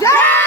Yeah.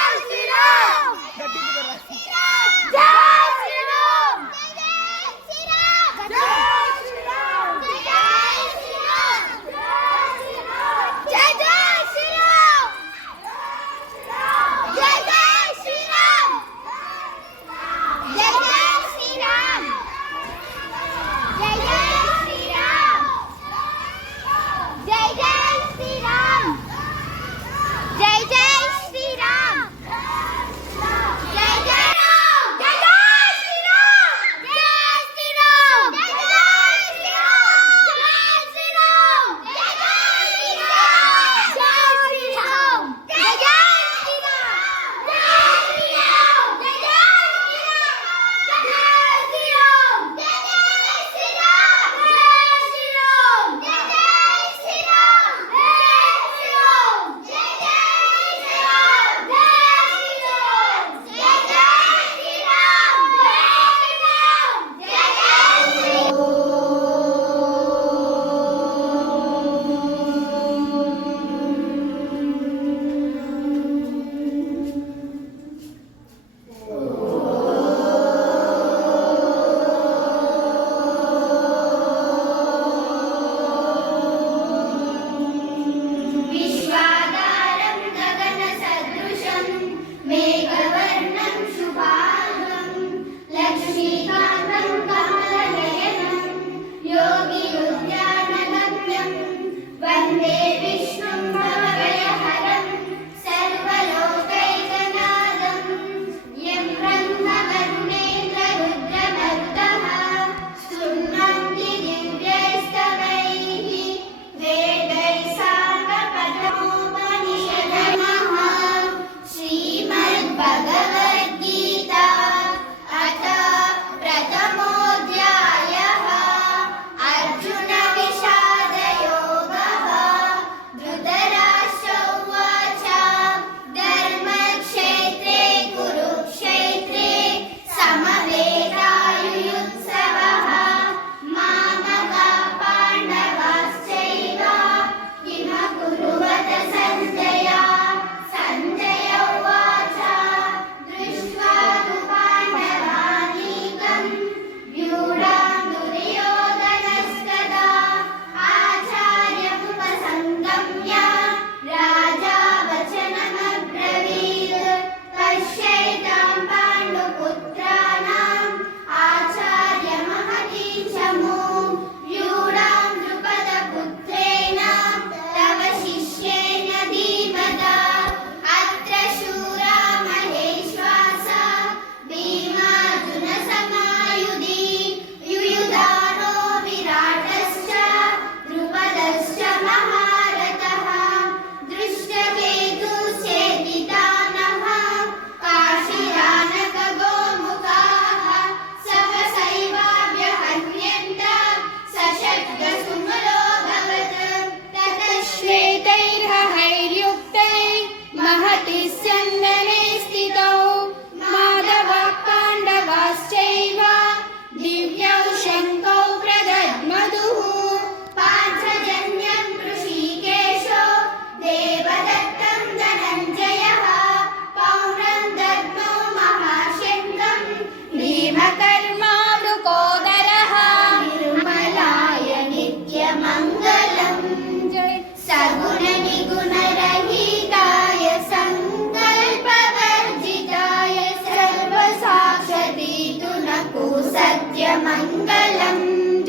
మంగళం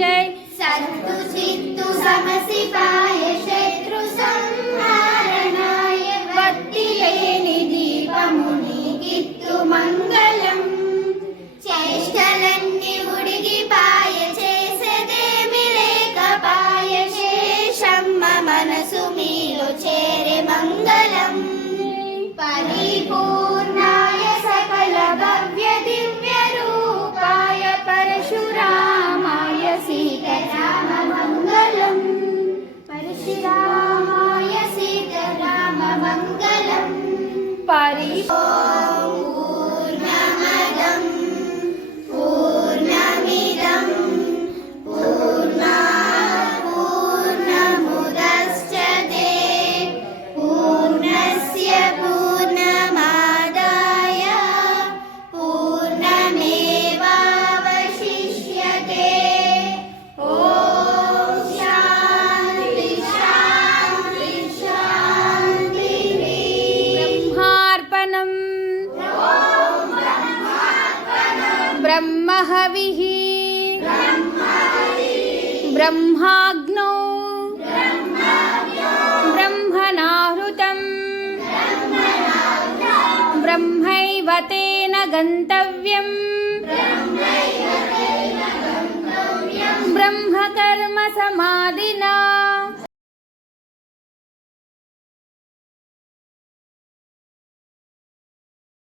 జై సత్తు సిత్తు సమసిపాయ శత్రు సంహారణాయ వత్తి లేని దీపముని కిత్తు మంగళం ब्रह्महविः ब्रह्माग्नौ ब्रह्मणाहृतम् ब्रह्मैव तेन गन्तव्यम् ब्रह्मकर्मसमादिना